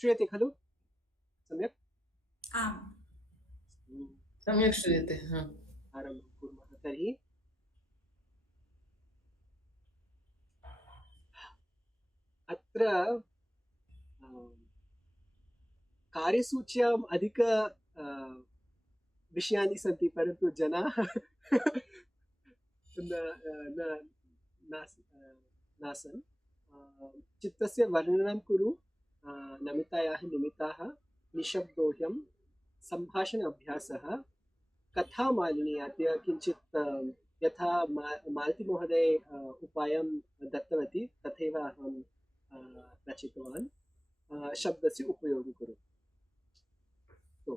श्रूयते खलु सम्यक्? आम् सम्यक् श्रूयते। आरम्भं कुर्मः तर्हि। अत्र कार्यसूच्याम् अधिक विषयानि सन्ति, परन्तु जनाः नासन्। चित्तस्य वर्णनं कुरु, नमितायाः निमित्ताः, निशब्दोऽयं, सम्भाषण अभ्यासः, कथामालिनी। अद्य किञ्चित् यथा मालतीमहोदय उपायं दत्तवती तथैव अहं रचितवान्। शब्दस्य उपयोगं कुरु। तो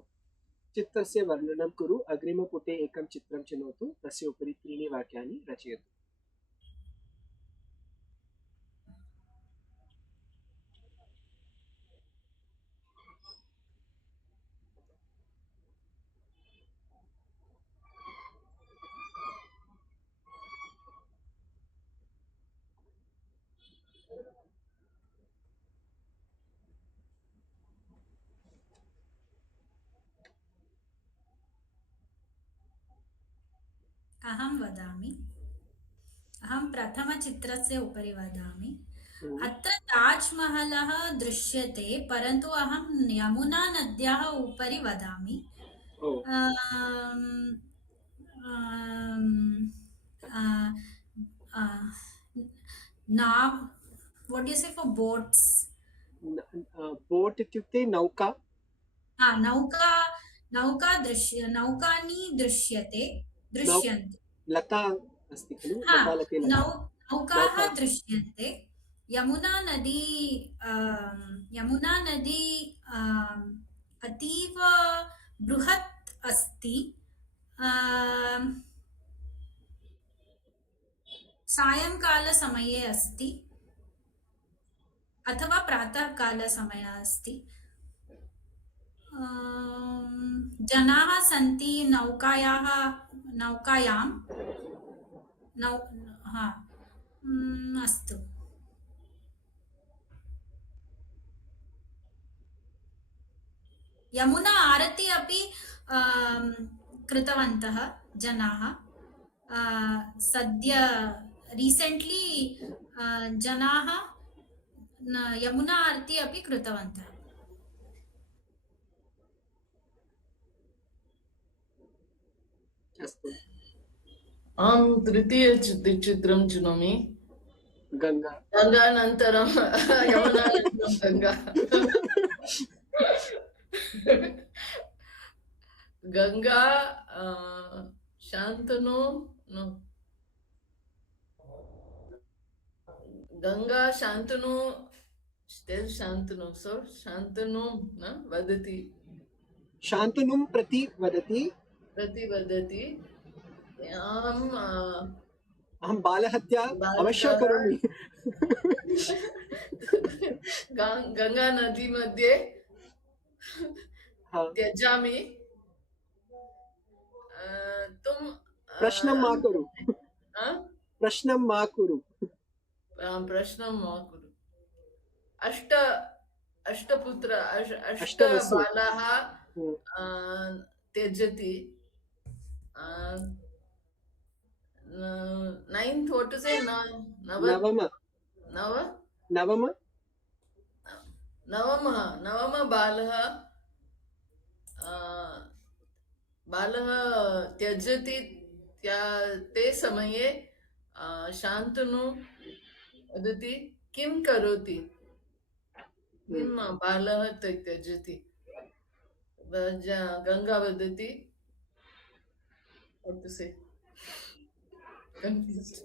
चित्तस्य वर्णनं कुरु, अग्रिमपुटे एकं चित्रं चिनोतु, तस्य उपरि 3 वाक्यानि रचयतु। अहं वदामि। अहं प्रथमचित्रस्य उपरि वदामि। अत्र ताज्महलः दृश्यते, परन्तु अहं यमुनानद्याः उपरि वदामि। What do you say for boats? Boat इत्युक्ते नौका। नौकानि दृश्यन्ते। लता अस्ति खलु, नौकाः दृश्यन्ते। यमुना नदी अतीव बृहत् अस्ति। सायंकालसमये अस्ति अथवा प्रातःकालसमयः अस्ति। जनाः सन्ति नौकायां। अस्तु। यमुना आरती अपि कृतवन्तः जनाः। सद्य रीसेण्ट्लि जनाः यमुना आरती अपि कृतवन्तः। अस्तु, अहं तृतीयचित्रं चिनोमि। गङ्गानन्तरं यमुनानन्तरं Ganga. Ganga Shantanu no. Ganga Shantanu still Shantanu so Shantanu न वदति, शान्तनुं प्रति वदति। अहं बालहत्या अवश्यं करोमि। गङ्गा नदी मध्ये त्यजामि। तुम प्रश्नं मा कुरु। प्रश्नं मा कुरु। अष्ट बालाः त्यजति। ninth, what to say? नवम बालः त्यजति। ते समये शान्तनु वदति किं करोति, किं बालः त्यजति। गंगा वदति what to say, confused.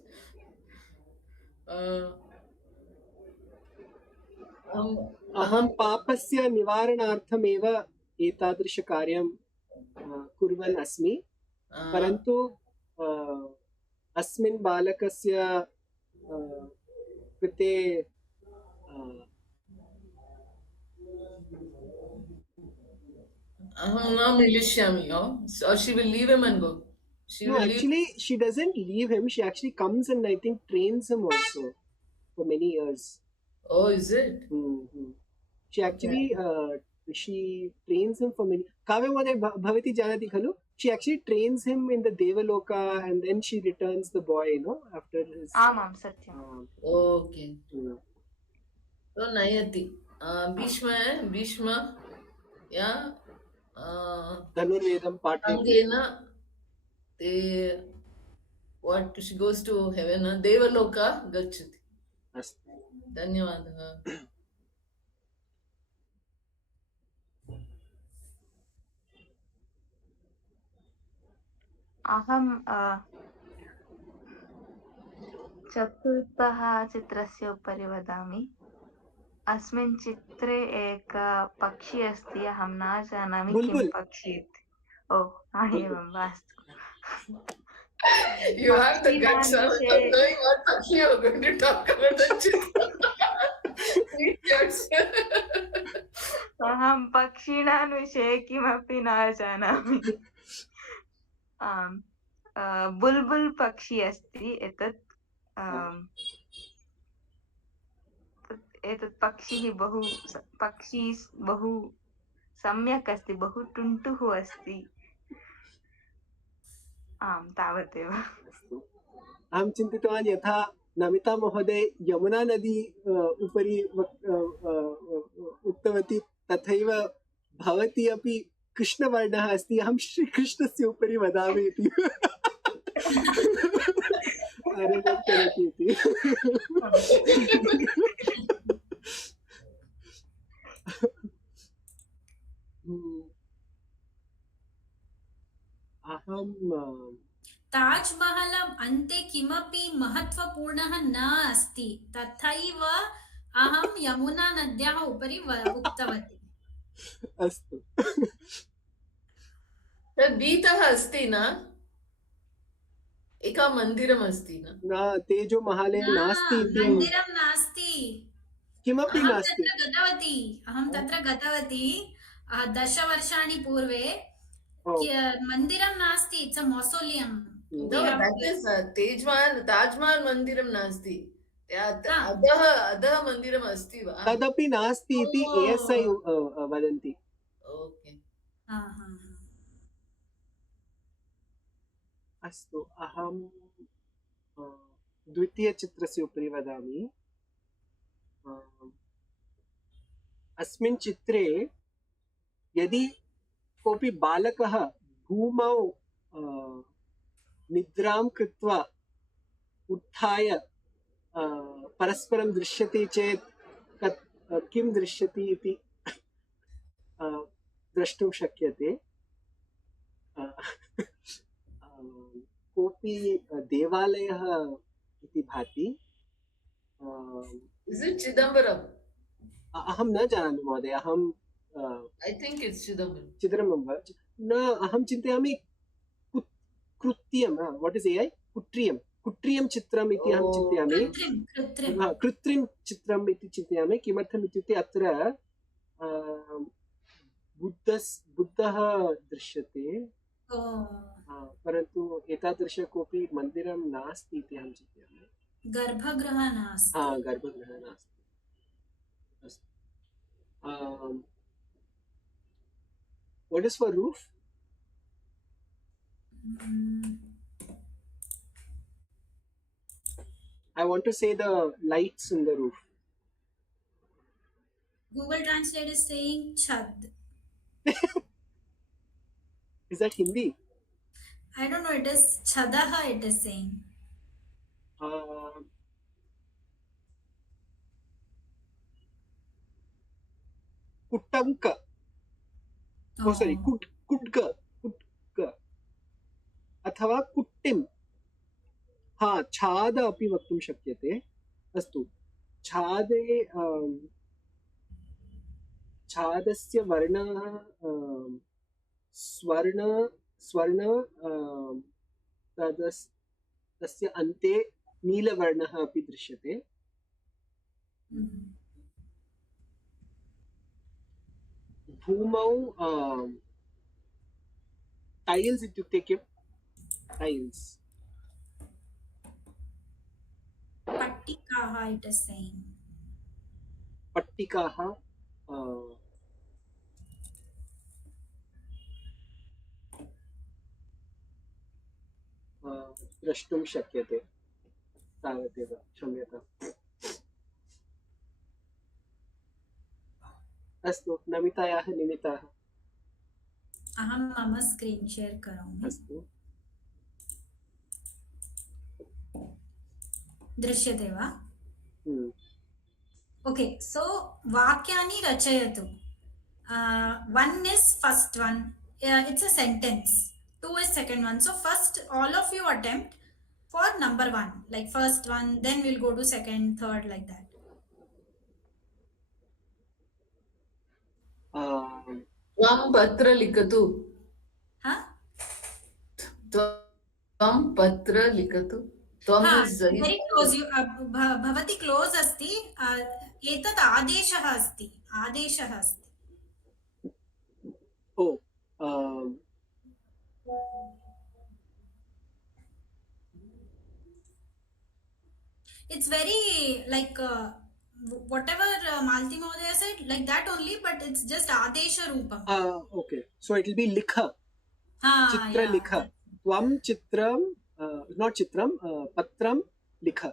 अहं पापस्य निवारणार्थमेव एतादृशकार्यं कुर्वन् अस्मि, परन्तु अस्मिन् बालकस्य कृते अहं न मिलिष्यामि। Or she will leave him and go. She doesn't leave him. She actually comes and I think trains him also for many years. Oh, is it? she actually she trains him for many. Kavyamade bhavati janati khalu, she actually trains him in the Devaloka and then she returns the boy, after his आमां सत्यम् okay तो नयति भीष्म या धनुर्वेदं पाठयति. अंगेन ते what she goes to heaven devaloka gachati. अस्तु. धन्यवादः. अहं चतुर्थः चित्रस्य उपरि वदामि. अस्मिन् चित्रे एक पक्षी अस्ति. अहं न जानामि किं बुल्बुल्. पक्षी इति. ओ एवं वा अस्तु. You have the guts of पक्षिणां knowing what actually you're going to talk about. अहं पक्षिणां विषये किमपि न जानामि. आम् बुल्बुल् पक्षी अस्ति. एतत् पक्षी बहु सम्यक् अस्ति. बहु टुण्टुः अस्ति. आम् तावदेव. अस्तु. अहं चिन्तितवान् यथा नमिता महोदय यमुना नदी उपरि उक्तवती तथैव भवती अपि कृष्णवर्णः अस्ति. अहं श्रीकृष्णस्य उपरि वदामि इति आरम्भं करोति इति. अहं ताजमहलम् अन्ते किमपि महत्त्वपूर्णः न अस्ति. तथैव अहं यमुना नद्याः उपरि उक्तवती. अस्तु. तद् भीतः अस्ति न एका मन्दिरम् अस्ति न न तेजो महाले नास्ति इति मन्दिरं नास्ति. किमपि नास्ति. अहं तत्र गतवती 10 वर्षाणि पूर्वे. Oh. मन्दिरं नास्ति. It's a mausoleum. No, that is Taj Mahal मन्दिरं नास्ति. अधः मन्दिरम् अस्ति वा? तदपि नास्ति इति ASI वदन्ति. ओके. अस्तु. अहं द्वितीयचित्रस्य उपरि वदामि. अस्मिन् चित्रे यदि कोऽपि बालकः भूमौ निद्रां कृत्वा उत्थाय परस्परं दृश्यते चेत् किं दृश्यति इति द्रष्टुं शक्यते. कोऽपि देवालयः इति भाति. Is it Chidambaram? अहं न जानामि महोदय. अहं I think it's Chidambaram. चित्रं वा न अहं चिन्तयामि कृत्रियं. What is AI? कुट्रियं चित्रम् इति अहं चिन्तयामि. कृत्रिम चित्रम् इति चिन्तयामि. किमर्थम् इत्युक्ते अत्र बुद्धः दृश्यते. परन्तु एतादृश कोऽपि मन्दिरं नास्ति इति अहं चिन्तयामि. गर्भगृहः नास्ति. गर्भगृहः नास्ति. अस्तु. What is for roof? I want to say the lights in the roof. Google Translate is saying chad. Is that Hindi? I don't know. It is chadaha. It is saying. Kuttanka. Oh, sorry. Kudka. अथवा कुट्टिम. छाद अपि वक्तुं शक्यते. अस्तु. छादस्य वर्णः स्वर्ण तस्य अन्ते नीलवर्णः अपि दृश्यते. भूमौ टाइल्स इत्युक्ते किम्? Tiles. Pattikaha. It is saying. पट्टिकाः. द्रष्टुं शक्यते तावदेव क्षम्यताम् अस्तु नमितायाः निमित्ताः अहं मम स्क्रीन् शेर् करोमि अस्तु दृश्यते वा हम्म, ओके सो वाक्यानि रचयतु one is first one it's a sentence two is second one so first all of you attempt for number one like first one then we'll go to second third like that त्वं पत्र लिखतु huh त्वं पत्र लिखतु त्वम् ha is very close you bhavati close asti etat आदेशः अस्ति ओ it's very like whatever Malti Mohdaya said like that only but it's just adesha roopam okay so it will be likha chitra yeah. likha tvam chitram not chitram patram likha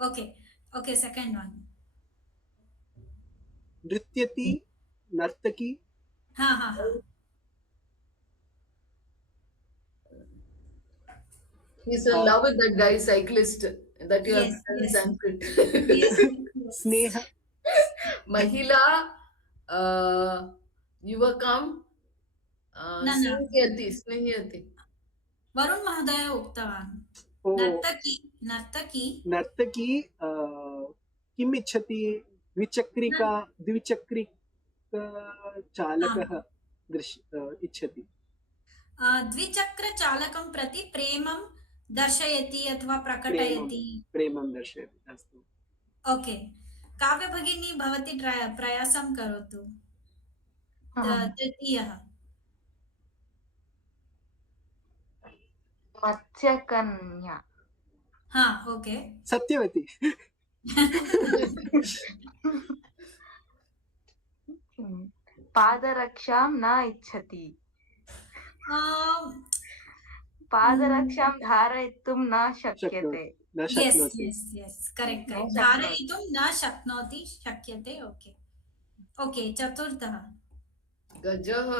okay okay second one नृत्यति नर्तकी ha He's in love with that guy cyclist that you Yes, have done yes. Sanskrit. yes स्नेह Mahila युवकं न स्नेह्यति स्नेह्यति वरुण महोदय उक्तवान् ओ नर्तकी नर्तकी नर्तकी किम् इच्छति द्विचक्रिका चालकः इच्छति द्विचक्रचालकं प्रति प्रेमं दर्शयति अथवा प्रकटयति प्रेमं दर्शयति अस्तु ओके काव्यभगिनी भवती प्रयासं करोतु तृतीयः मत्स्यकन्या हा ओके सत्यवती पादरक्षां न इच्छति पादरक्षां धारयितुं न शक्यते न यस शक्नोति यस यस करेक्ट न धारयितुं न शक्नोति शक्यते ओके ओके चतुर्थः गजः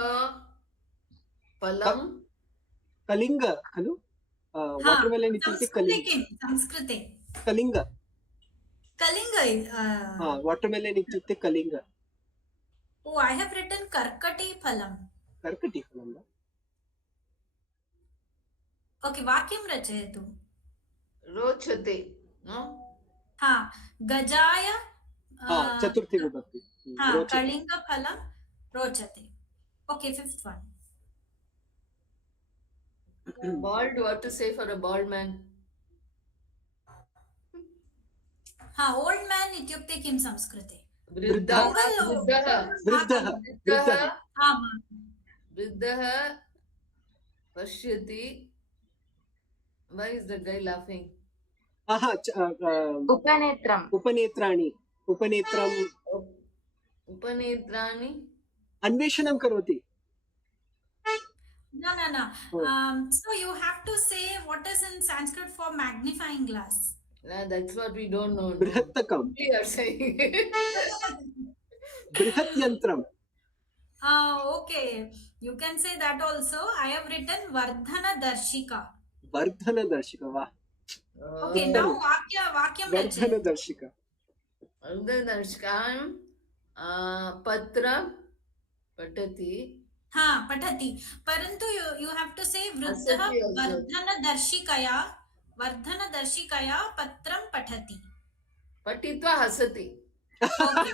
फलं कलिंग खलु वाटरमेलन इत्युक्ते कलिंग किं संस्कृते कलिंग कलिंग वाटरमेलन इत्युक्ते कलिंग ओ आई हैव रिटन कर्कटी फलं कर्कटी फलं वा ओके वाक्यं रचयतु रोचते no? हा गजाय चतुर्थी विभक्ति हा रोचते कलिंगफलं रोचते okay fifth one Bald, what to say for a bald man? हा ओल्ड मैन इत्युक्ते किं संस्कृते वृद्धः वृद्धः वृद्धः पश्यति. Why is the guy laughing? उपनेत्रम् उपनेत्राणि अन्वेषणं करोति No. So you have to say what is in Sanskrit for magnifying glass. Nah, that's what we don't know. बृहत्तकं We are saying. बृहत् यन्त्रं Okay. You can say that also. I have written Vardhana Darshika. वर्धनदर्शिका वा Okay. Now Vakyam वर्धनदर्शिका अर्धदर्शकां पत्रं पठति. हाँ पठति परंतु you have to say वृद्धः हसति also. वर्धनदर्शिकया पत्रं पठति पठित्वा हसति. Okay.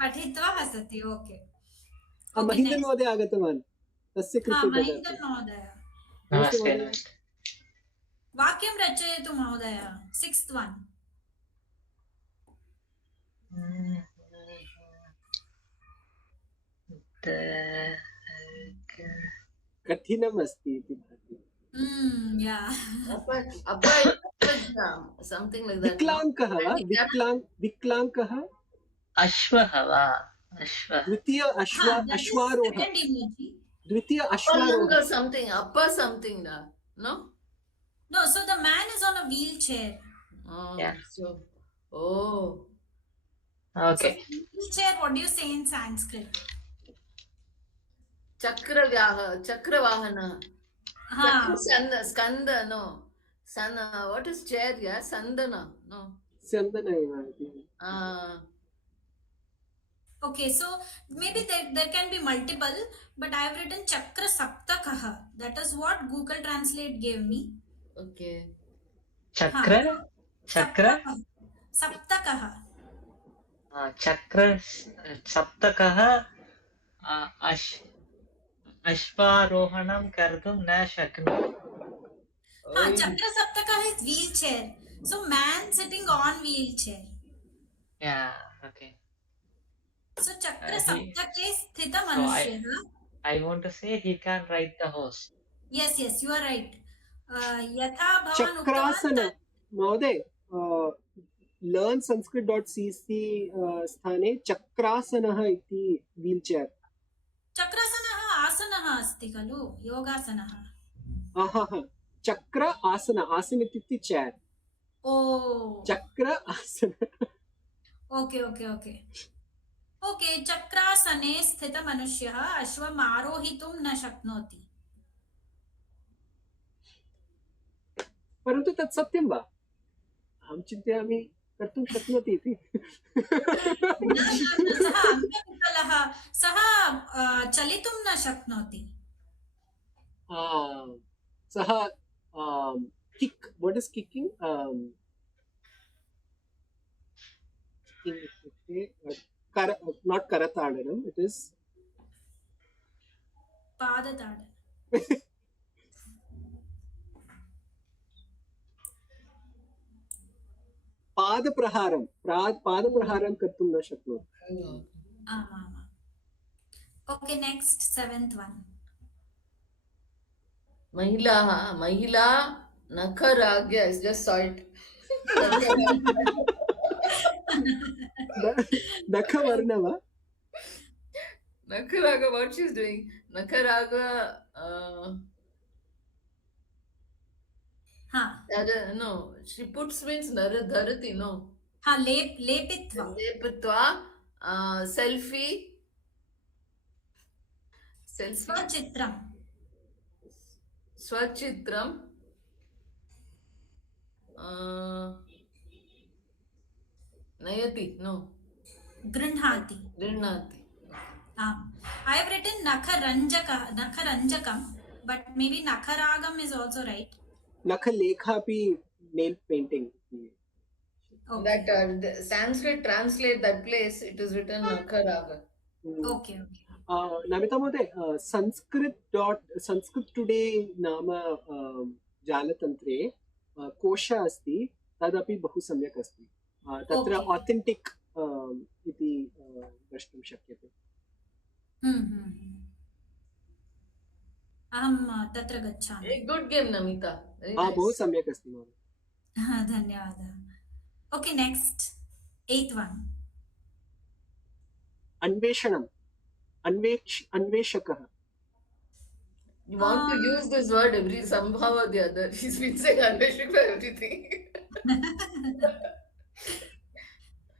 पठित्वा हसति ओके महीन्दर महोदय आगतवान् तस्य हाँ कृते महेन्द्र महोदय नमस्ते वाक्यं रचयतु महोदय सिक्स्थ वन कठिनम् अस्ति इति भाति Yeah. Appa is something like that. No? विकलाङ्कः वा विकलाङ्कः अश्वः वा अश्वः द्वितीय That is अश्वारोह second emoji. द्वितीय Appalanga अश्वारोह something, upper something da. No? No, so the man is on a wheelchair. Oh, Yeah. so, oh. Okay. So wheelchair, what do you say in Sanskrit? Chakravahana. Ha. Skanda, no. Sana, what is chair? Yeah, Sandana, no. Syandan एव इति Okay, so maybe there can be multiple, but I have written Chakra Saptakaha. That is what Google Translate gave me. Okay. चक्र चक्र Saptakaha. चक्र सप्तकः अश्वारोहणं कर्तुं न शक्नोति Chakra Saptakaha is wheelchair. So man sitting on wheelchair. Yeah, okay. So Chakra Saptake Sthita So Manushya. I want to say he can ride the horse. Yes, you are right. Yatha Bhavan chakrasana Uttavan. महोदय learnsanskrit.cc स्थाने चक्रासनः इति wheel chair Chakrasanaha Asanaha Asti Kalu. Yogasanaha. आहा चक्र आसन आसन इत्युक्ते chair Oh. चक्र आसन Okay. Okay, चक्रासने स्थितमनुष्यः अश्वम् आरोहितुं न शक्नोति. परन्तु तत् सत्यं वा अहं चिन्तयामि कर्तुं शक्नोति इति सः अङ्गविकलः, सः चलितुं न शक्नोति. सः kick what is kicking not करताडनम् इट् इस् पादताडनं. पादप्रहारं कर्तुं न शक्नोति. आमाम्. Okay, next, 7th one. Mahila Nakaragya is just salt. नखवर्ण वा Nakaraga, what she's doing? Nakaraga, no, she puts means Dharati, no. लेपित्वा. Lepatva, selfie. Swachitram. Nayati, no. Grinhati. I have written Nakharanjakam, but maybe Nakharagam is also right. Nakhalekha अपि nail painting. Okay. That the Sanskrit translate that place, it is written Nakharaga. Okay. Namita महोदय Sanskrit today नाम जालतन्त्रे कोश अस्ति तदपि बहु सम्यक् अस्ति तत्र ऑथेंटिक इति द्रष्टुं शक्यते. अहं तत्र गच्छामि. गुड गेम नमिता. बहु सम्यक् अस्ति महोदय. धन्यवादः. Okay, next 8th one. अन्वेषकः. You want to use this word every somehow or the other. He's been saying Anveshik for everything.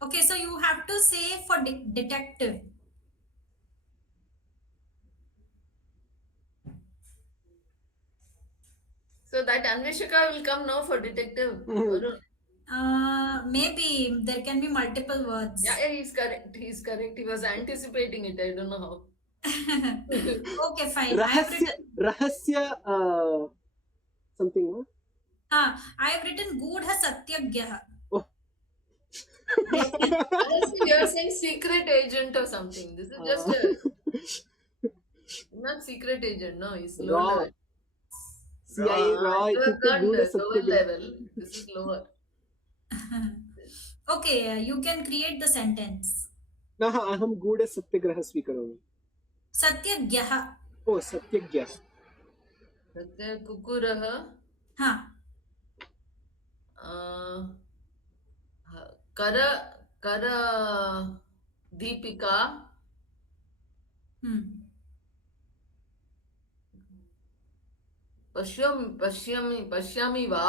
Okay, so you have to say for detective. So that Anveshika will come now for detective. Maybe there can be multiple words. Yeah, he's correct. He was anticipating it. I don't know how. Okay, fine. Rahasya something. I have written Gudha Satyagyaha. Oh. You're saying secret agent or something. This is just a not secret agent. No, he's lower. CIA raw. Lower level. This is lower. Okay, you can create the sentence. न अहं गूढसत्याग्रहः स्वीकरोमि. सत्यज्ञः. ओ सत्यज्ञः. प्रत्यय कुकुरः हाँ कर कर दीपिका पश्यामि वा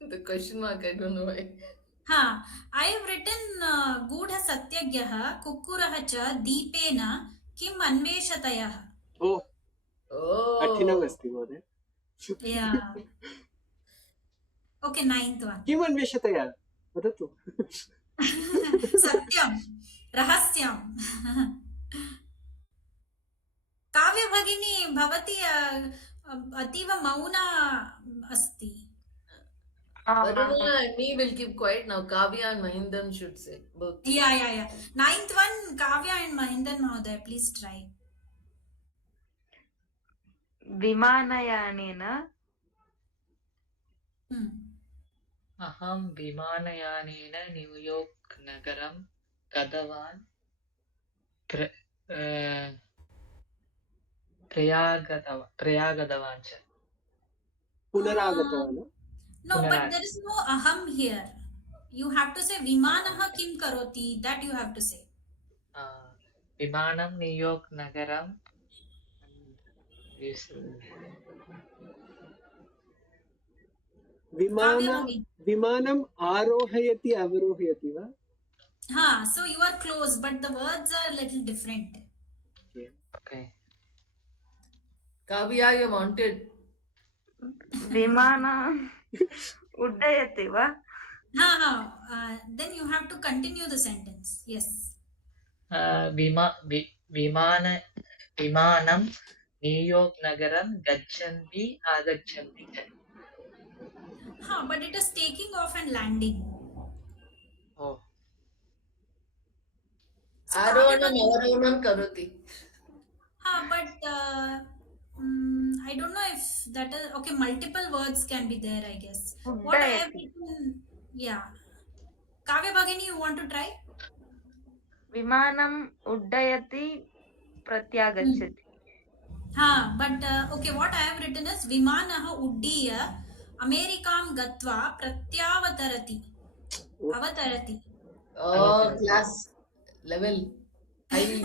the question mark I don't know why हाँ I have written गूढ सत्यज्ञः कुक्कुरः च दीपेन किम् अन्वेषतयः. ओ कठिनम् oh अस्ति महोदय. Yeah. Okay, 9th one. किम् अन्वेषतया वदतु. सत्यं रहस्यं. काव्य भगिनी भवती अतीव मौना अस्ति. Varuna and me will keep quiet now. Kavya and Mahindan should say both. Yeah. 9th one, Kavya and Mahindan Mahoday, please try. विमानयानेन अहं विमानयानेन न्यूयार्क नगरं गतवान् प्रयागतवान् च. पुनरागतवान्. No, but there is no aham here. You have to say vimanah kim karoti. That you have to say. विमानं New York नगरं विमानम् आरोहयति अवरोहयति वा? हाँ, so you are close, but the words are a little different. Okay. Kavya, you wanted. विमानं उड्डयति वा? Then you have to continue the sentence. Yes. विमानं New York नगरं गच्छन्ति आगच्छन्ति च. But it is taking off and landing. Oh. Arohanam karoti. But I don't know if that is okay. Multiple words can be there, I guess. What I have written, yeah. Kavya Bhagini, you want to try? विमानं उड्डयति प्रत्यागच्छति. But okay, what I have written is Vimanah Uddiya Amerikam Gatva Pratyavatarati. Avatarati. Oh, class level. High.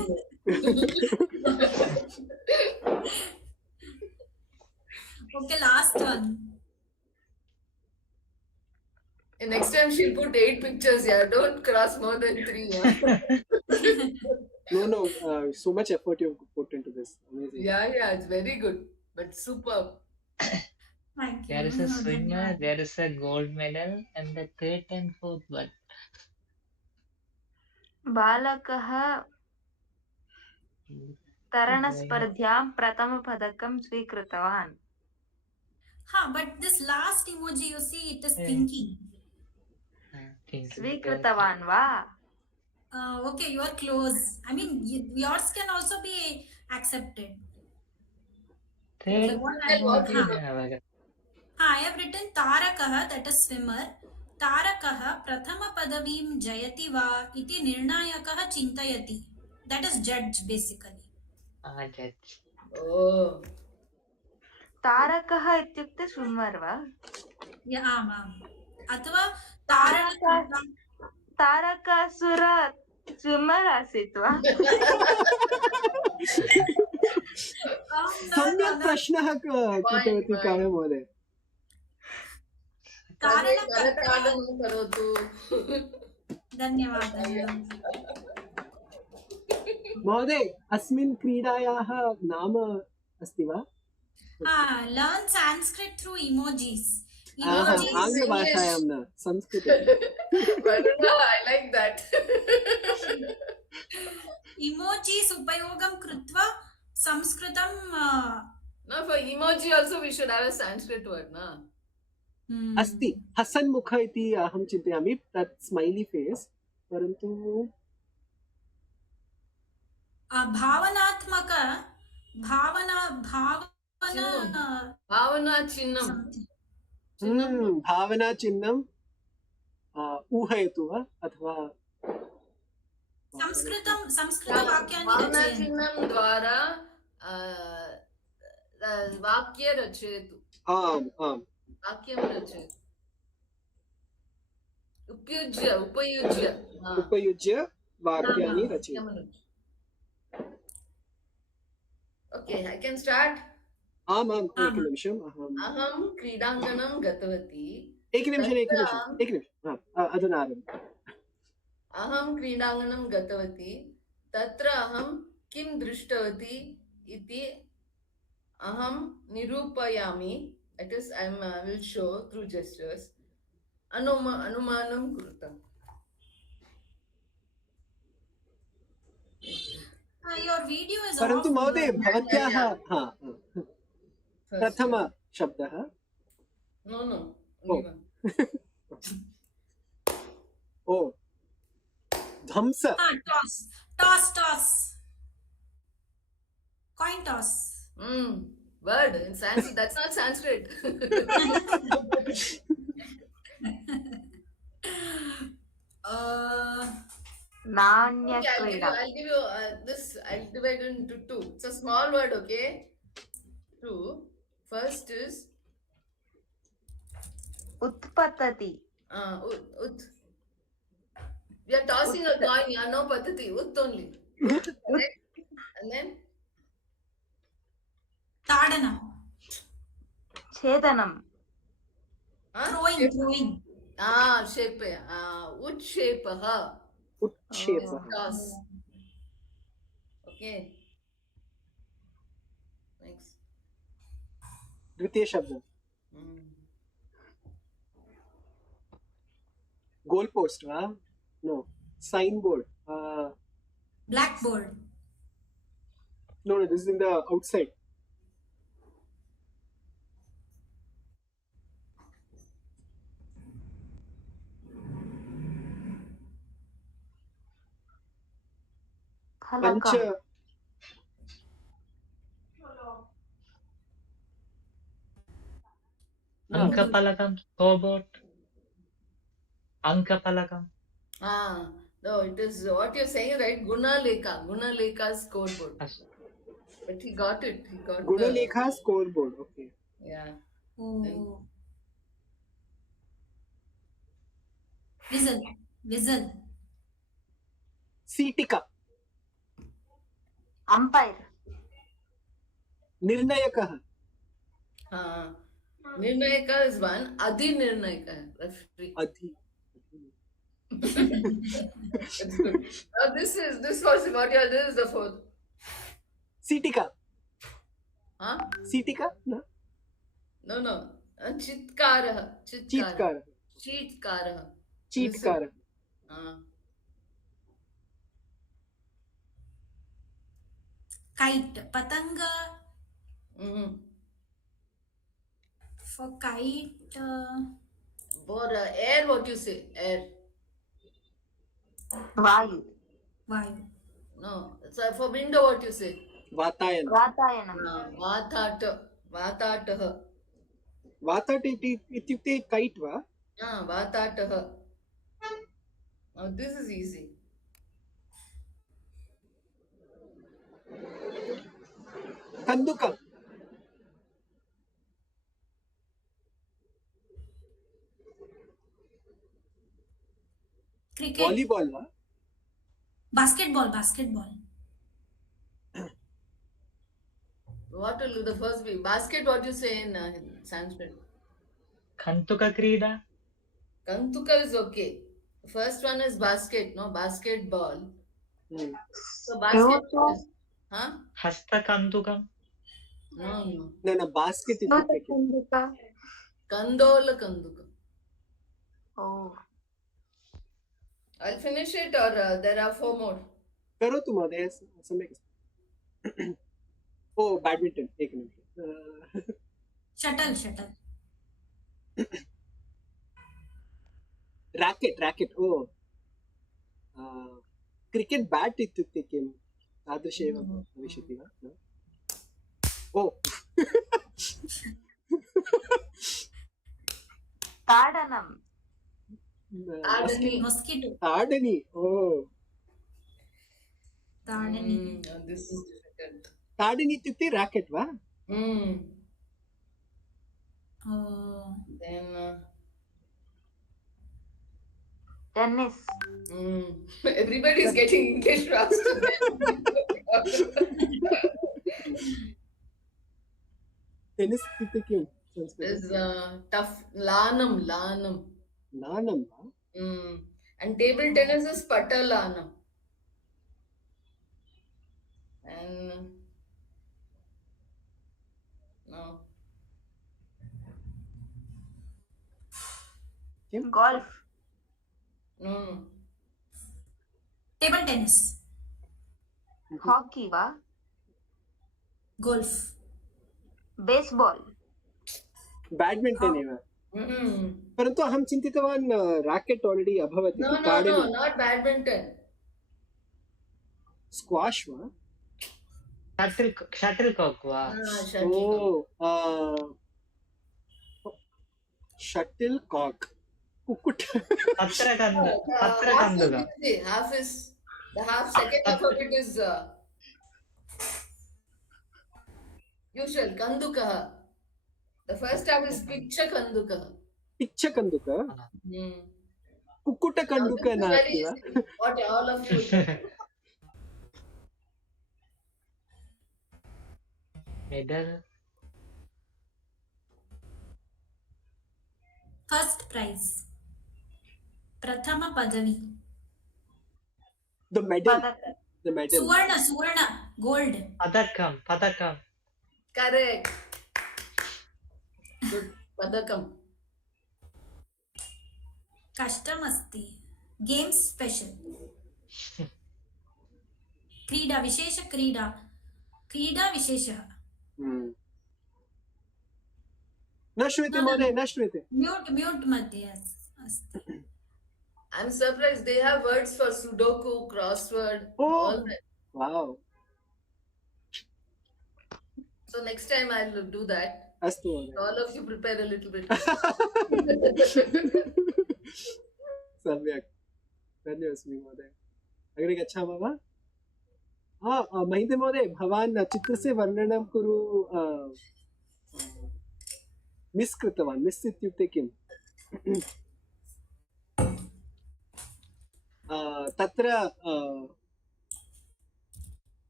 Okay, last one. And next time she'll put 8 pictures. Yeah, don't cross more than 3. Yeah. No. So much effort you've put into this. Amazing. Yeah, it's very good, but superb. Thank you. There is a swimmer, there is a gold medal, and the third and fourth one. बालकः तरणस्पर्धायां प्रथमपदकं स्वीकृतवान्. But this last emoji, you see, it is thinking. स्वीकृतवान् वा? Okay, you are close. I mean, yours can also be accepted. Third, I have written Tarakah, that is swimmer. Tarakah prathama padavim jayati va iti nirnayakah chintayati. That is judge, basically. Judge. Oh. तारकः इत्युक्ते स्विम्मर् वा? आम्. अथवा तारकासुर स्विम्मर् आसीत् वा? सम्यक् प्रश्नः कृतवती काव्या महोदय. धन्यवादः महोदय, अस्मिन् क्रीडायाः नाम अस्ति वा? Learn Sanskrit through emojis. आङ्ग्लभाषायां न, संस्कृते. I like that. Emojis उपयोगं कृत्वा संस्कृतं. No, for emoji also we should have a Sanskrit word, na? अस्ति. हसन्मुख इति अहं चिन्तयामि. तत् स्मैली फेस्. परन्तु भावनात्मक भावना चिह्नं. भावना चिह्नं ऊहयतु वा अथवा संस्कृतवाक्यानि भावना रचयन्तु. चिह्नं द्वारा वाक्य रचयतु आम् आम् वाक्यं रचयतु उपयुज्य उपयुज्य वाक्यानि रचयतु ओके I can start आम् आम् एकनिमिषम् अहं क्रीडाङ्गणं गतवती एकनिमिषम् अधुना आरभ्य अहं क्रीडाङ्गणं गतवती तत्र अहं किं दृष्टवती इति अहं निरूपयामि it is I will show through gestures अनुमानं कृतम् Your video is परन्तु off. महोदय भवत्याः प्रथम शब्दः नो ओ ध्वंस Toss. Coin toss. word in Sanskrit. That's not Sanskrit. नान्य Okay, क्रीडा I'll give you this. I'll divide it into two. It's a small word, okay? Two. First is उत्पतति ut. We are tossing a coin. Yeah, no patati. Ut only. And then Tadanam. छेदनम Throwing. shape. Utshepah. उत्क्षेपः Toss. Okay. Next. द्वितीय शब्दः goal post वा no sign board Blackboard. no this is in the outside पंच फलकम Ankapalakam, scoreboard. Ankapalakam. No, it is what you're saying, right? Gunalekha's scoreboard. But he got it. He got गुणलेखा scoreboard okay Yeah. Oh. Whistle. सीटिका umpire निर्णयकः Nirnayaka is one. Adi Nirnayaka. Referee. अधि That's good. Now this was what you are. This is the fourth. सीटिका Huh? सीटिका न No. Chitkarah. चीत्कारः चीत्कारः Kite. Patanga. For kite. For air, what you say? Air. वायु Vayu. No. So for window, what you say? Vatayan वातायनम Vatatah. वाताट इत्युक्ते cat वा Vatatah. Now this is easy. कन्दुकं Cricket. Volleyball वा Basketball. What will do the first be? Basket, what you say in Sanskrit? Kantuka Krida. Kantuka is okay. The first one is basket, no? Basketball. So basket is, huh? Hasta Kantukam. No. न basket इत्युक्ते किम् Kandola Kanduka. O I'll finish it or there are four more. करोतु महोदय सम्यक् ओ badminton एकनिमिषम् Shuttle. Racket ओ cricket bat इत्युक्ते किं तादृश एव भविष्यति वा न? ओ ताडनम Mosquito. ताडनी O Tadani. This is difficult. ताडनी इत्युक्ते रैकेट वा Hmm. Oh. Then Tennis. everybody is getting English fast. Tennis इत्युक्ते किं संस्कृते? Is tough. Lanam, lanam. नानं वा? And table tennis is patalanam. And no. किं? Golf. No. Table tennis. Hockey va? Golf. Baseball. बैड्मिण्टन् एव। Mm-mm. परन्तु अहं चिन्तितवान् राकेट् ऑलरेडी अभवत् No, इति no, ताडने। no, not badminton. Squash वा? शटल्कॉक वा? Shuttlecock. शटल कॉक कुक्कुट पत्रकन्दुक Half is the half second half of it is usual kanduka. The first half is picha kanduka. पिच्छ कंदुक कुक्कुट कंदुक नास्ति वा? What all of you medal First prize. Prathama Padavi. The medal. Padak. The medal. Suvarna. Gold. padakam correct. Good. Padakam. Kashtamasti. Games special. Krida. Vishesha Krida. Krida Vishesha. न श्रूयते महोदय, न श्रूयते। Mute मध्ये अस्ति। I'm surprised they have words for Sudoku, crossword, all that. Wow. So next time I'll do that. अस्तु महोदय। All of you prepare a little bit. सम्यक्, धन्योऽस्मि महोदय। अग्रे गच्छामः वा? महीन्द्र महोदय, भवान् चित्रस्य वर्णनं कुरु मिस् कृतवान्। मिस् इत्युक्ते किम्? तत्र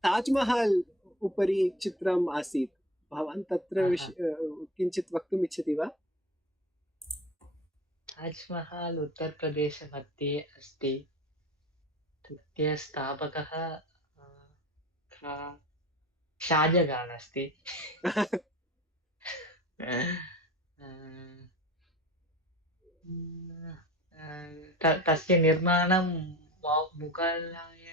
ताज्महल् उपरि चित्रम् आसीत्। भवान् तत्र किञ्चित् वक्तुम् इच्छति वा? ताजमहल उत्तर प्रदेश मध्ये अस्ति। तस्य स्थापकः शाहजहान् अस्ति। तस्य निर्माणं मुगलाय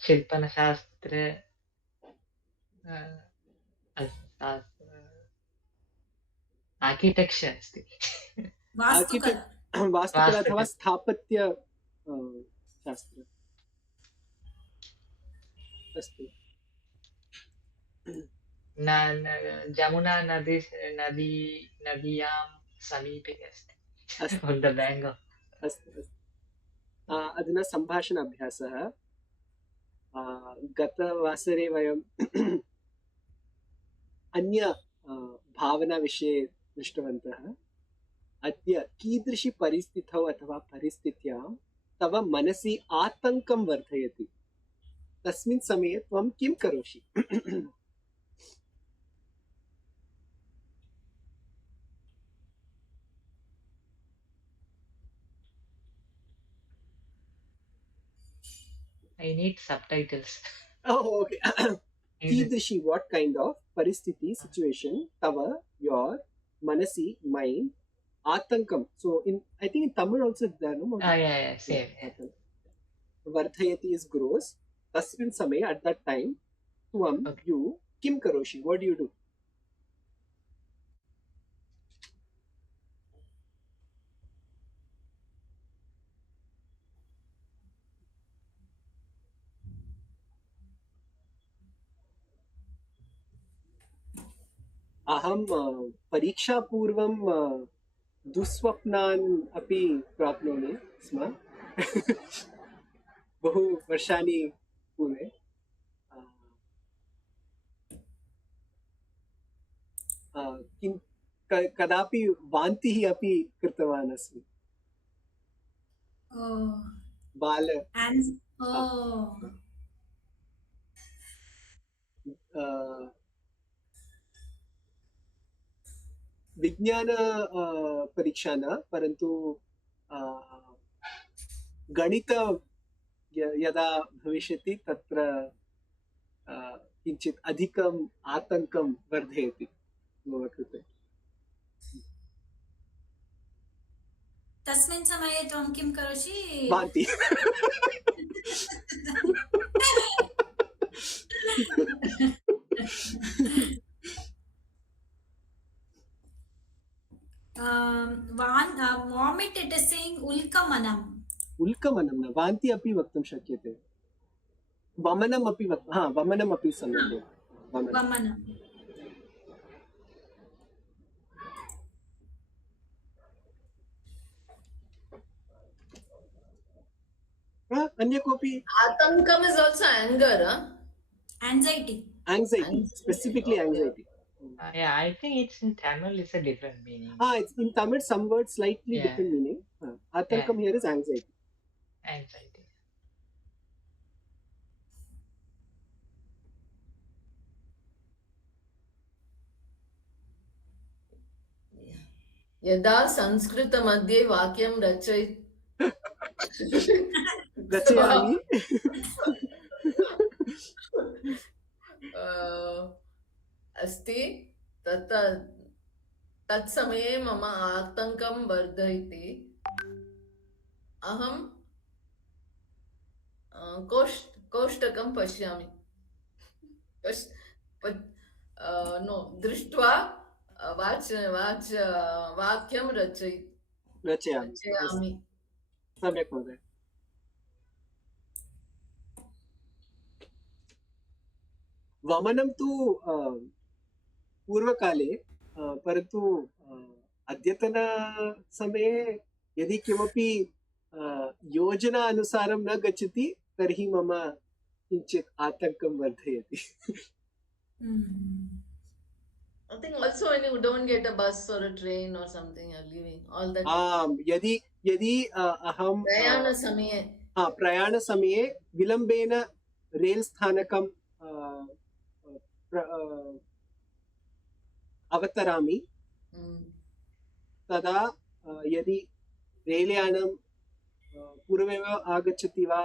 शिल्पशास्त्र आर्किटेक्चर अस्ति। वास्तुकला अथवा स्थापत्य शास्त्र अस्ति। जमुना नदीयां समीपे अस्ति। On the bank of. अस्तु अधुना सम्भाषण अभ्यासः। गतवासरे वयं अन्य भावना विषये दृष्टवन्तः। अद्य कीदृशी परिस्थितौ अथवा परिस्थित्यां तव मनसि आतङ्कं वर्धयति, तस्मिन् समये त्वं किं करोषि? I need subtitles. Oh, okay. कीदृशी, what kind of परिस्थिति, situation, tava, your, manasi, mind, आतंकम. So in, I think in Tamil also there, no? Yeah, same. Vardhayati is grows. Tasmin samay, at that time, tuam, Okay. you, kim karoshi, what do you do? अहं परीक्षापूर्वं दुःस्वप्नान् अपि प्राप्नोमि स्म। बहु वर्षाणि पूर्वे किं कदापि वान्तिः अपि कृतवान् अस्मि Oh. बाल And oh. विज्ञान परीक्षा न परन्तु गणित यदा भविष्यति तत्र किञ्चित् अधिकम् आतङ्कं वर्धयति मम कृते तस्मिन् समये त्वं किं करोषि? वान्ति Vomit, it is saying ulkamanam. उल्कमनं न वान्ति अपि वक्तुं शक्यते वमनम् अपि वमनम् अपि सम्यक् एव। वमनं। Vamanam. अन्य कोऽपि Atankam is also anger, huh? Anxiety. anxiety specifically anxiety Yeah, I think it's in Tamil. It's a different meaning. it's in Tamil some words slightly Yeah. different meaning atankam here is anxiety Anxiety. यदा संस्कृतमध्ये वाक्यं रचयामि अस्ति तत्समये मम आतङ्कं वर्धयति अहं कोष्टकं पश्यामि दृष्ट्वा वाक्यं रचयामि सम्यक् महोदय वमनं तु पूर्वकाले परन्तु अद्यतन समये यदि किमपि योजना अनुसारं न गच्छति तर्हि मम किञ्चित् आतङ्कं वर्धयति I think also when you don't get a bus or a train or something, you're leaving all that. यदि अहं प्रयाणसमये विलम्बेन रेल् स्थानकं अवतरामि तदा यदि रेलयानं पूर्वमेव आगच्छति वा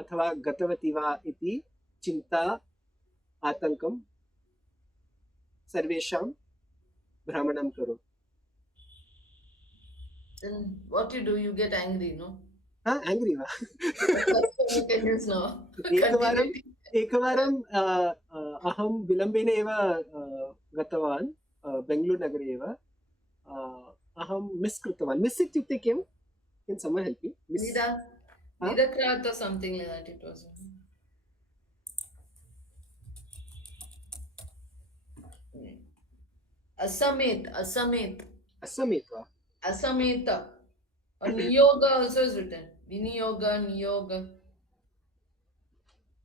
अथवा गतवती वा इति चिन्ता आतङ्कं सर्वेषां भ्रमणं करोति Then what you do? You get angry, no? angry वा एकवारं अहं विलम्बेन एव गतवान् बेङ्गलूरुनगरे एव अहं मिस् कृतवान् मिस् इत्युक्ते किं someone help me Nidakrat or something like that it was. Asamet वा Asameta. Or Niyoga also is written. Niyoga.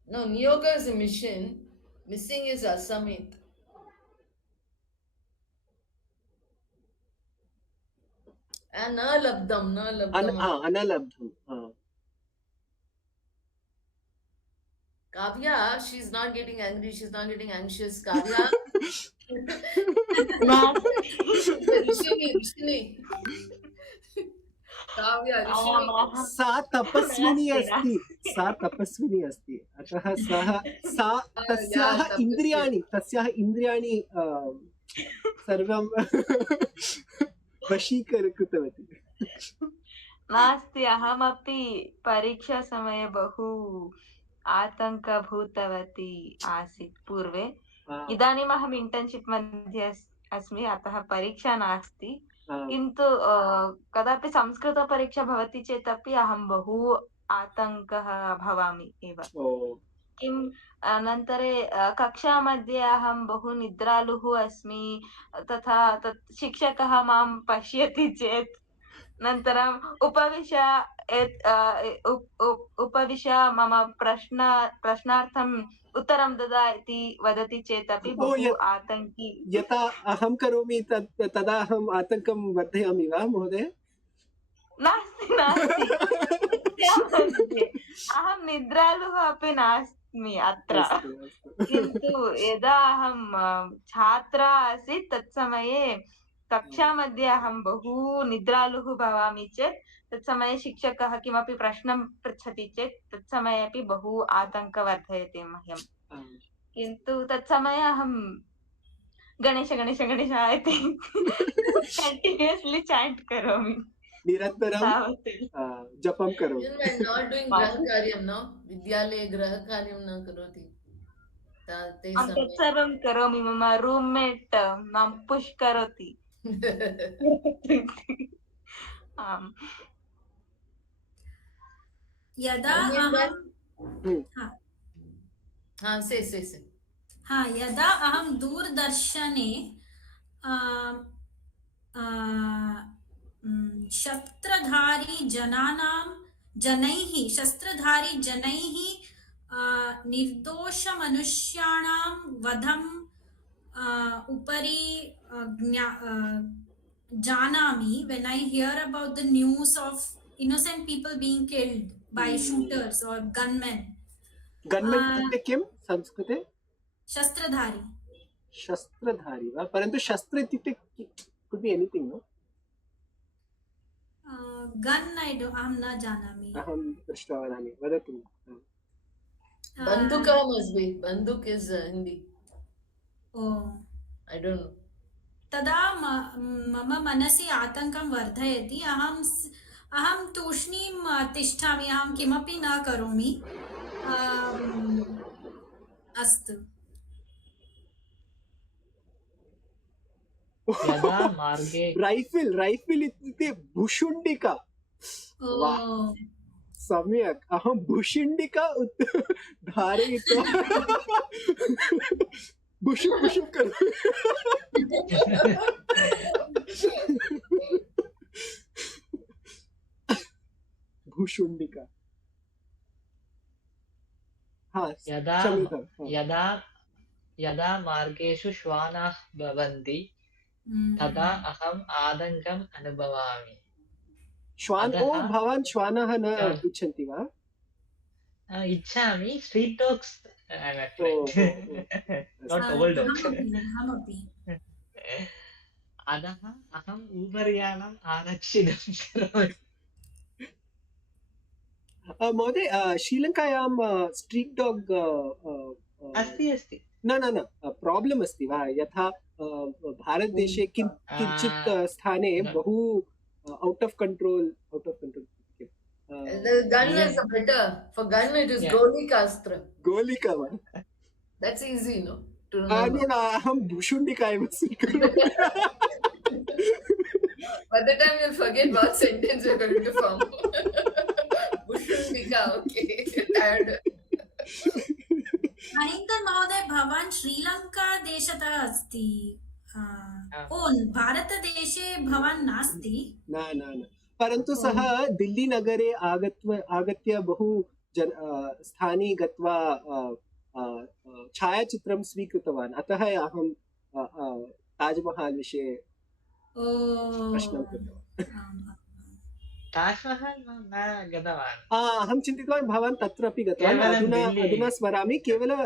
No, Niyoga is a mission. Missing is Asamet. Analabdam. Analabdam. Kavya, she's not getting angry. She's not getting anxious. Kavya. Rishini. Kavya, Rishini. सा तपस्विनी अस्ति अतः तस्याः इन्द्रियाणि सर्वं वशीकृतवती नास्ति अहमपि परीक्षा समये बहु आतङ्कभूतवती आसीत् पूर्वे इदानीम् अहम् इंटर्नशिप् मध्ये अस्मि अतः परीक्षा नास्ति किन्तु कदापि संस्कृतपरीक्षा भवति चेत् अपि अहं बहु आतङ्कः भवामि एव किम् अनन्तरे कक्षा मध्ये अहं बहु निद्रालुः अस्मि तथा तत् शिक्षकः मां पश्यति चेत् अनन्तरम् उपविश उपविश मम प्रश्नार्थम् उत्तरं ददा इति वदति चेत् अपि ओ बहु आतङ्की। यथा अहं करोमि तदा अहम् आतङ्कं वर्धयामि वा महोदय? नास्ति नास्ति मध्ये अहं निद्रालुः अपि नास्मि अत्र। किन्तु यदा अहं छात्रा आसीत् तत्समये कक्षामध्ये अहं बहु निद्रालुः भवामि चेत् तत्समये शिक्षकः किमपि प्रश्नं पृच्छति चेत् तत्समये अपि बहु आतङ्कं वर्धयति मह्यं। किन्तु तत्समये अहं गणेश गणेश गणेश इति कण्टिन्यूस्लि चाण्ट् करोमि। निरन्तरं जपं करोमि। Even when not doing grahakaryam, no? Vidyalaya grahakaryam न करोति। तत्सर्वं करोमि, मम रूम्मेट् मां पुष् करोति। आम्। यदा यदा अहं दूरदर्शने शस्त्रधारी जनैः निर्दोषमनुष्याणां वधं उपरि जानामि, when I hear about the news of innocent people being killed by shooters or gunmen. Gunmen इत्युक्ते किं संस्कृते? शस्त्रधारी। शस्त्रधारी वा? परन्तु शस्त्र इत्युक्ते could be anything, no? Gun अहं न जानामि। अहं दृष्ट्वा वदामि, वदतु। Banduka must be. Banduk is Hindi. Oh. I don't know. तदा मम मनसि आतङ्कं वर्धयति। अहं तूष्णीं तिष्ठामि, अहं किमपि न करोमि। अस्तु। यदा मार्गे रैफिल् इत्युक्ते भुशुण्डिका। सम्यक्, अहं भुशुण्डिका धारयित्वा बुशु करोमि। भुशुण्डिका। यदा मार्गेषु श्वानाः भवन्ति तदा अहम् आतङ्कम् अनुभवामि। भवान् श्वानः न इच्छन्ति वा? इच्छामि, स्ट्रीट् डॉग्स् not old dogs. अतः अहम् ऊबर् यानम् आरक्षितं करोमि। महोदय, श्रीलङ्कायां स्ट्रीट् डाग् अस्ति न प्राब्लम् अस्ति वा? यथा भारतदेशे किञ्चित् स्थाने बहु out of control. The gun is better. For gun it is Golika Astra. Golika one. That's easy, no? To remember. No, I'm Bhushundika. I was By the time you'll forget what sentence you're going to form. Bhushundika, okay. Tired. महेन्द्र महोदय, भवान् श्रीलङ्का देशतः अस्ति। भारतदेशे भवान् नास्ति? न, परन्तु सः दिल्ली नगरे आगत्य बहु स्थाने गत्वा छायाचित्रं स्वीकृतवान्। अतः अहं ताजमहल् विषये प्रश्नं कृतवान्। ताजमहल् न गतवान्। अहं चिन्तितवान् भवान् तत्रापि गतवान्। अधुना स्मरामि, केवलं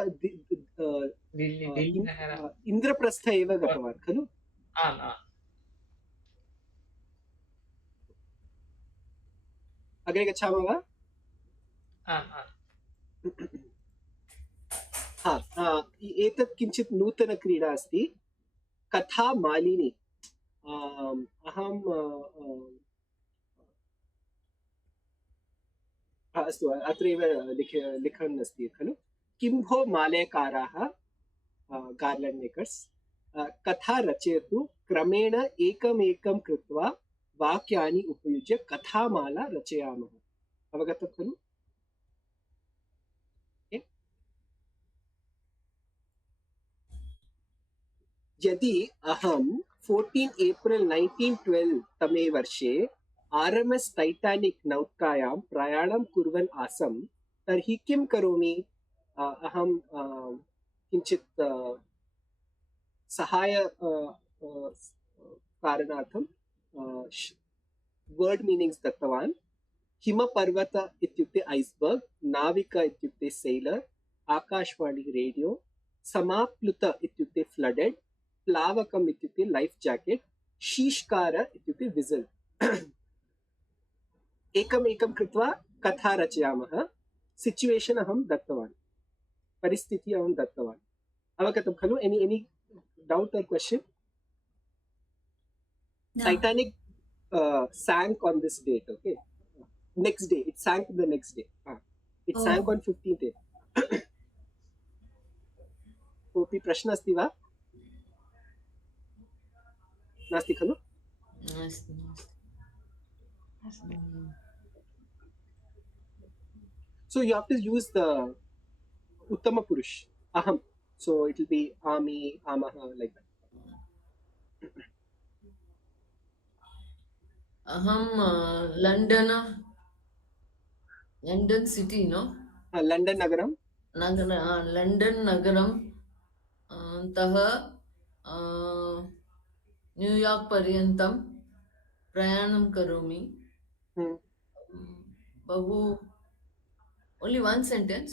इन्द्रप्रस्थ एव गतवान् खलु? अग्रे गच्छामः वा? एतत् किञ्चित् नूतनक्रीडा अस्ति, कथा मालिनी। अहं अस्तु, अत्रैव लिखन् अस्ति खलु। किं भो मालयकाराः, गार्लैण्ड् मेकर्स्, कथा रचयतु, क्रमेण एकमेकं कृत्वा वाक्यानि उपयुज्य कथामाला रचयामः। अवगतं खलु? यदि अहं 14 एप्रिल 1912 तमे वर्षे RMS टैटानिक् नौकायां प्रयाणं कुर्वन् आसम् तर्हि किं करोमि अहं किञ्चित् सहाय कारणार्थं वर्ड मीनिंग्स दत्तवान् हिमपर्वत इत्युक्ते ऐस्बर्ग नाविका इत्युक्ते सेलर आकाशवाणी रेडियो समाप्लुत इत्युक्ते फ्लडेड प्लावकम् इत्युक्ते लाइफ जैकेट शीष्कार इत्युक्ते विजल एकमेकं कृत्वा कथा रचयामः सिचुएशन अहं दत्तवान् परिस्थिति अहं दत्तवान् अवगतं खलु एनी डाउट और question No. Titanic sank on this date, okay? Next day, it sank the next day. It sank on 15th day. कोऽपि प्रश्नः अस्ति वा? नास्ति खलु? नास्ति So you have to use the Uttama Purush, aham. So it will be ami, amaha, like that. अहं London city नो London Nagaram. London नगरं तः न्यूयार्क पर्यन्तं प्रयाणं करोमि बहु only one sentence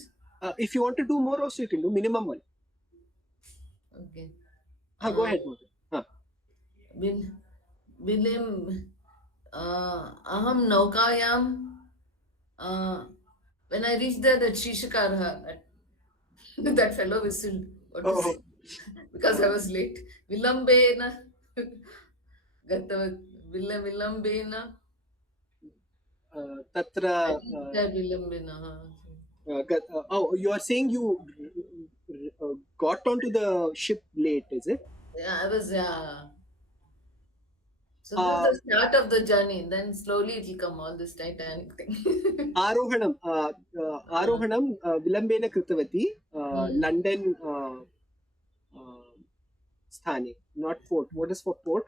If you want to do more also you can do minimum one. okay Go ahead. बिलिम अहं नौकायां when I reached there that Shishakar that fellow whistled because I was late vilambena vilambena Tatra vilambena you are saying you got onto the ship late, is it? yeah I was so this is the start of the journey then slowly it will come all this Titanic thing आरोहणं विलम्बेन कृतवती London स्थाने not port. What is for port?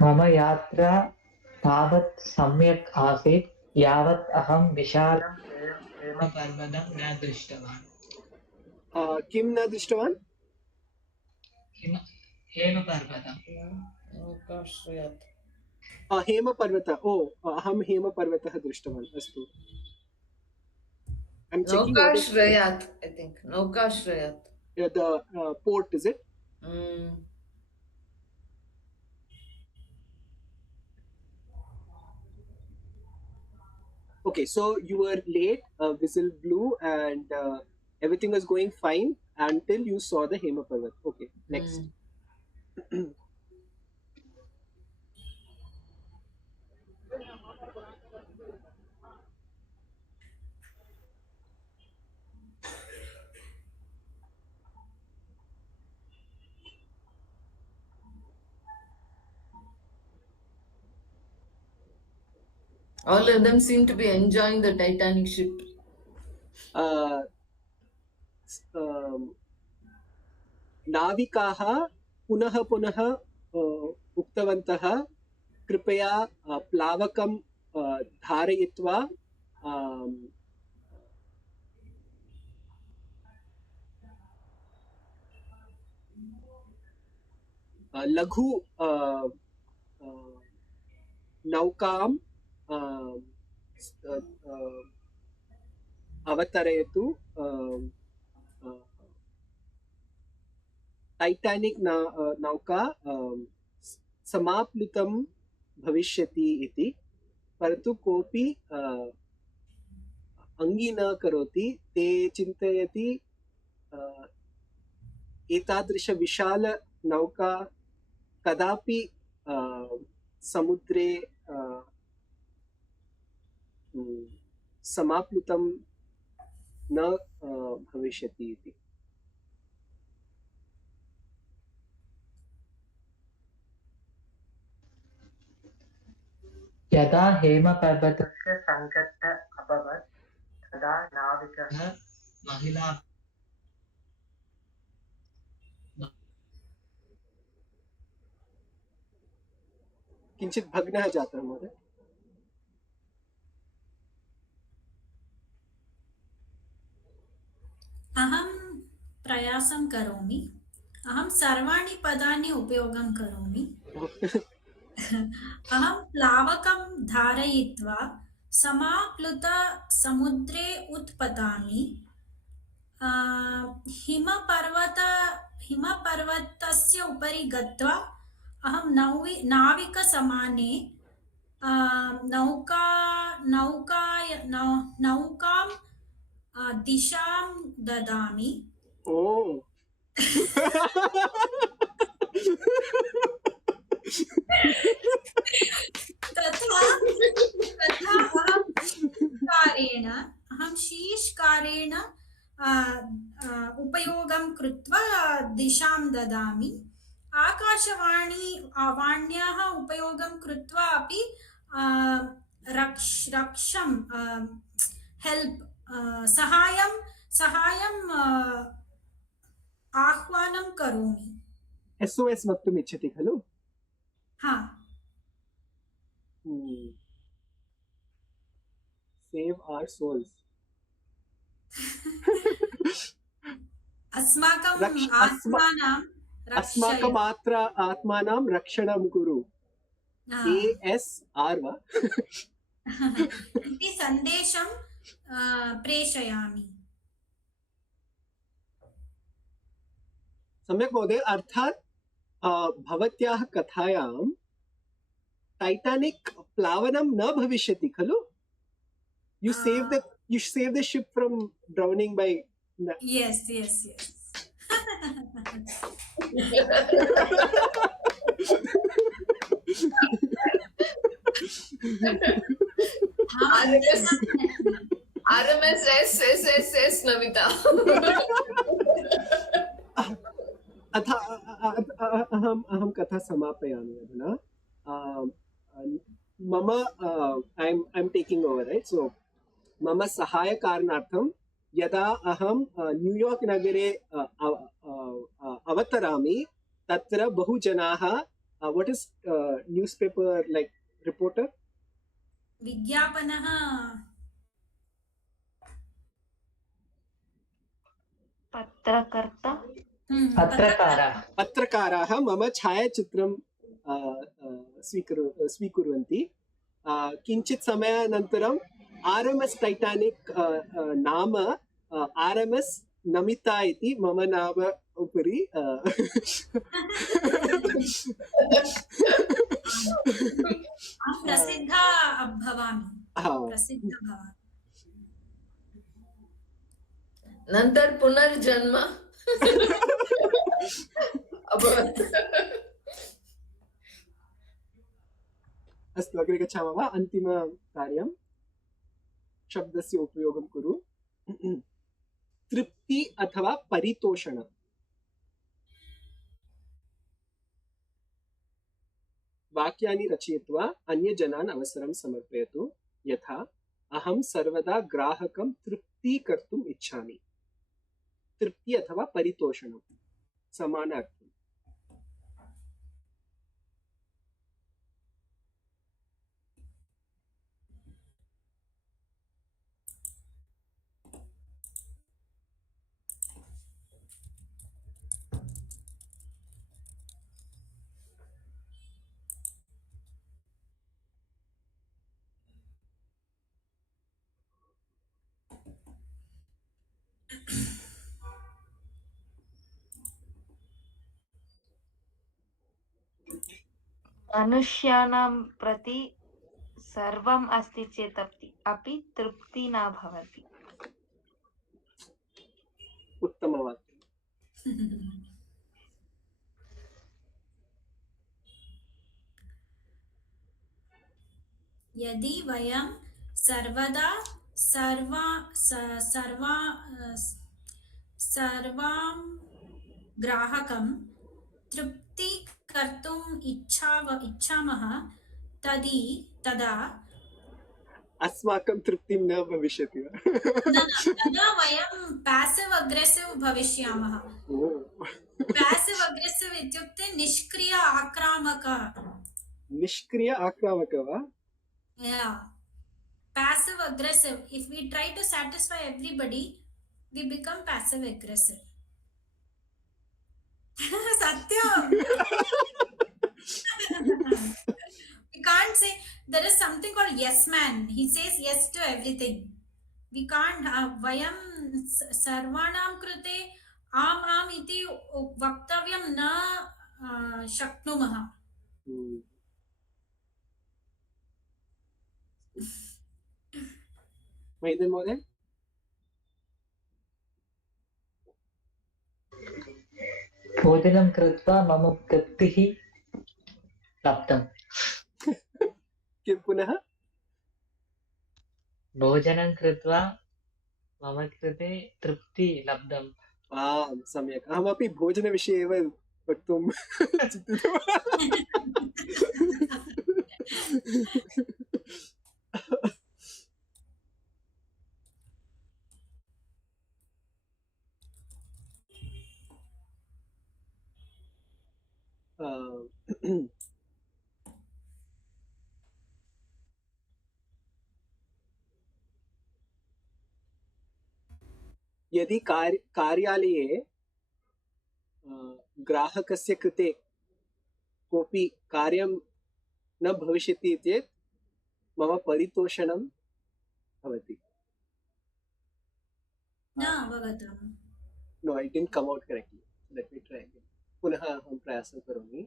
मम यात्रा तावत् सम्यक् आसीत् यावत् अहं विशालं हेमपर्वतं न दृष्टवान् किं न दृष्टवान्? हेमपर्वतं हेमपर्वत अहं हेमपर्वतः दृष्टवान् अस्तु I'm checking Naukashrayat I think Naukashrayat the port, is it? Okay, so you were late, whistle blew, and everything was going fine until you saw the Hemaparvat. Okay, next. all of them seem to be enjoying the Titanic ship नाविकाः पुनः पुनः उक्तवन्तः कृपया प्लावकं धारयित्वा लघु नौकां अवतरयतु Titanic नौका समाप्लुतं भविष्यति इति परन्तु कोऽपि अङ्गी न करोति ते चिन्तयति एतादृश विशाल नौका कदापि समुद्रे समाप्लुतं न भविष्यति इति यदा हेमपर्वतस्य सङ्कट अभवत् तदा नाविकः महिला किञ्चित् भग्नः जातः महोदय। अहं प्रयासं करोमि। अहं सर्वाणि पदानि उपयोगं करोमि। अहं प्लावकं धारयित्वा समाप्लुत समुद्रे उत्पतामि। हिमपर्वतस्य उपरि गत्वा अहं नाविकसमाने नौकां दिशां ददामि। तथा अहं शीर्षकारेण उपयोगं कृत्वा दिशां ददामि। वाण्याः उपयोगं कृत्वा अपि रक्षं हेल्प् सहायं आह्वानं करोमि। SOS वक्तुम् इच्छति खलु? हा। Save our souls. अस्माकम् आत्मानां रक्षणं कुरु। ASR वा? इति सन्देशं प्रेषयामि। सम्यक् महोदय। अर्थात् भवत्याः कथायां टाइटानिक प्लावनं न भविष्यति खलु? You save the ship from drowning by. Yes. RMS S Namita. अहं कथा समापयामि अधुना। मम I'm taking over, right? So मम सहायकारणार्थं यदा अहं न्यूयार्क नगरे अवतरामि तत्र बहु जनाः what is newspaper like reporter? विज्ञापनः पत्रकाराः मम छायाचित्रं स्वीकुर्वन्ति। किञ्चित् समयानन्तरं RMS टाइटानिक नाम RMS नमिता इति मम नाम उपरि प्रसिद्धा भवामि। नंतर पुनर्जन्म अभवत्। अस्तु, अग्रे गच्छामः वा? अन्तिमकार्यं शब्दस्य उपयोगं कुरु। तृप्ति अथवा परितोषण। वाक्यानि रचयित्वा अन्यजनान् अवसरं समर्पयतु। यथा अहं सर्वदा ग्राहकं तृप्तीकर्तुम् इच्छामि। तृप्ति अथवा परितोषणं समानार्थम्। मनुष्याणां प्रति सर्वम् अस्ति चेत् अपि तृप्ति न भवति। उत्तमवाक्यम्। यदि वयं सर्वदा सर्वां ग्राहकं तृप्ति कर्तुम् इच्छामः तर्हि तदा अस्माकं तृप्तिं न भविष्यति वा? तदा वयं पैसिव् अग्रेसिव् भविष्यामः। पैसिव् अग्रेसिव् इत्युक्ते निष्क्रिय आक्रामक। निष्क्रिय आक्रामक वा? Yeah. Passive aggressive. If we try to satisfy everybody, we become passive aggressive. Satyam. We can't say, there is something called yes man. He says yes to everything. We can't vayam sarvanam krute am iti vaktavyam na shaknumah. Maiden महोदय? भोजनं कृत्वा मम तृप्तिः लब्धम्। किं पुनः? भोजनं कृत्वा मम कृते तृप्ति लब्धम्। आम्, सम्यक्। अहमपि भोजनविषये एव वक्तुं यदि कार्यालये ग्राहकस्य कृते कोऽपि कार्यं न भविष्यति चेत् मम परितोषणं भवति। न अवगतम्। No, I didn't come out correctly. Let me try again. पुनः अहं प्रयासं करोमि।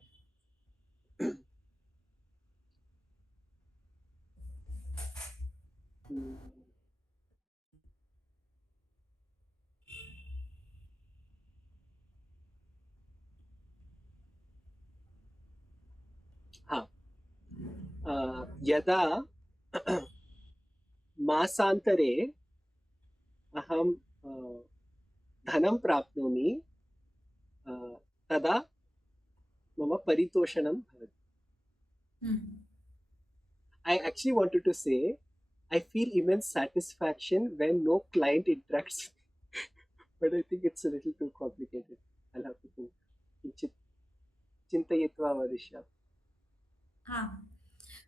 हाँ, यदा मासान्तरे अहं धनं प्राप्नोमि तदा मम परितोषणं भवति। I actually wanted to say I feel immense satisfaction when no client interacts but I think it's a little too complicated. I'll have to think. किञ्चित् चिन्तयित्वा वदिष्यामि। हाँ,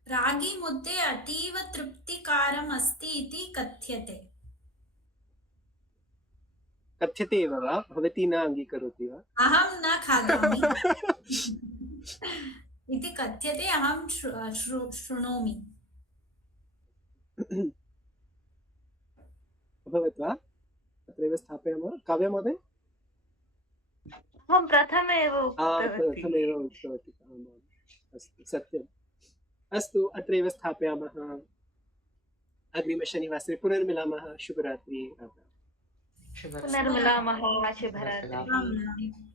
रागी मुद्दे अतीव तृप्तिकारम् अस्ति इति कथ्यते। कथ्यते एव वा? भवती न अङ्गीकरोति वा? अहं न खादामि इति कथ्यते, अहं शृणोमि। अभवत् वा? अत्रैव स्थापयामः। काव्य महोदय? अहं प्रथमेव उक्तवती। अस्तु, सत्यम्। अस्तु, अत्रैव स्थापयामः। अग्रिमशनिवासरे पुनर्मिलामः। शुभरात्रि। पुनर्मिलामः। शुभरात्रि। राम राम।